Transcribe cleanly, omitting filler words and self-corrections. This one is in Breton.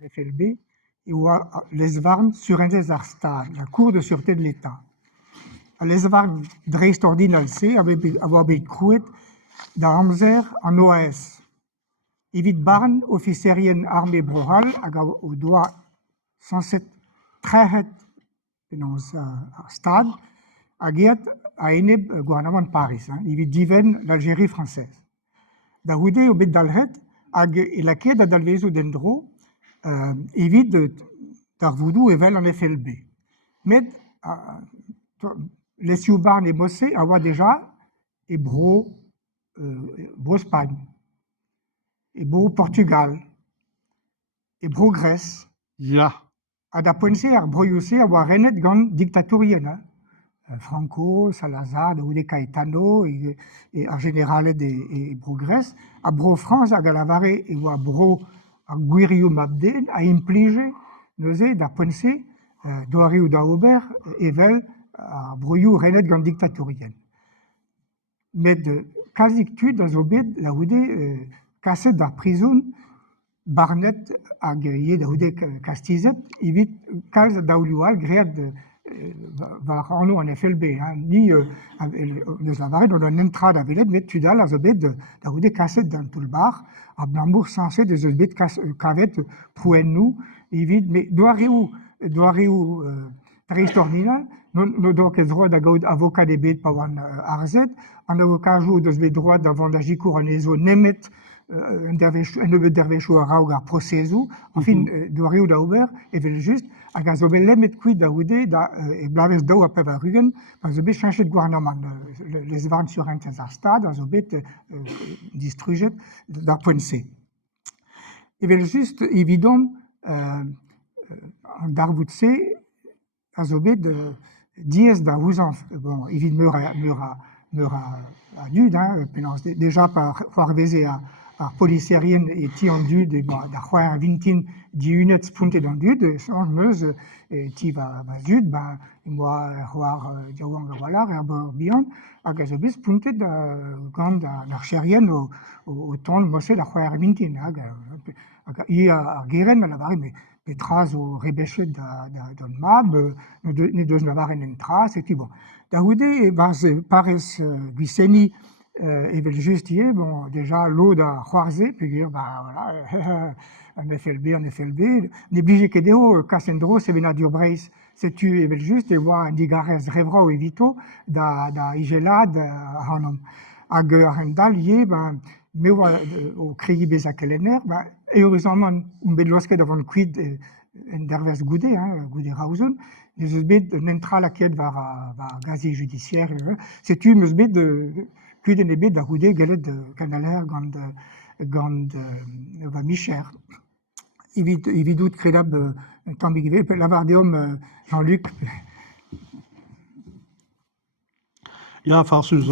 FLB, et les warn sur un des stade, la Cour de sûreté de l'État. Les warn dreist ordinal C avoir bekruet da Amzer en OAS. Evit barn officerien armée brohal au doigt 107 trehet dans stade agiat a eneb gouvernement de Paris. Evit diven l'Algérie française. Da houde au bet dalhet hag elaké da dalvezo dendro evit d'ar voudou evel en FLB. Mais les Siobarn et Mossé avoir déjà et bro Espagne, et bro Portugal, et bro Grèce. Ja. A da poense ar broiouse avoir renet gant dictatorien. Franco, Salazar, de Caetano, et en général et bro Grèce. A bro France, a galavare et wa bro a Guiriou Mabden a implige neuze da poense doari ou da ober evel a broiou renet gant dictatorien. Mais de quasi-tud dans obed la oude casse da prison Barnet hag ye da oude castizet evit kalz daoulioual gread var anno en FLB, ni neus lavaret on entrad avelet met tudal a zo bet da oude kaset d'an toulbar a blambour sanse de zo bet kavet pouen nou evit mais doareo dreist ordinal no donc ez droit da gaout avocat de bet pa oan arzet an avocat jo deus bet droit d'avant da jikour an ezo nemet un nebeut dervechou a raoug ar procesou, en fin, doareo da ober, evel just, hag a zo bet lemmet kuit da oude, e blavez daou a pev a rugen, a zo bet chanchet gouvernement, les varn sur un ar stad, a zo bet distruget d'ar poense. Evel just, evidon, an darvout-se, a zo bet diez da ouzan, bon, evit meur a dud, déjà par veze ar policierien et ti an dud da c'hoar vintin diunet spuntet an dud, chanj meus ti va dud, moi c'hoar diaouan gavalar ar bor bihan, hag a zo bet spuntet gant ar cherien o tont moset ar c'hoar vintin, hag ar geren a lavare, mais petras o rebechet d'an mab, ne deus lavaren en tras, et bon. Da oude, parez Guiseni evel just ie, bon, déjà l'eau da c'hoarze, peogwir, voilà, en FLB, ne blije ket eo, kasendro, sevenadur Durbreis, setu evel just, e oa an digarez revra o evito da igelad hanom. Hag ar rendal ie, me oa o kregi bez a kelener, heureusement, bet loasket avon kuit en dervers goude, goude raouzon, neus bet nentra laket var gazi judiciaire, setu meus bet kuit en ebet da goude gelet kanaler gant va micher. Evit out kredab tambigive, lavar deom Jean-Luc. Ja, farsus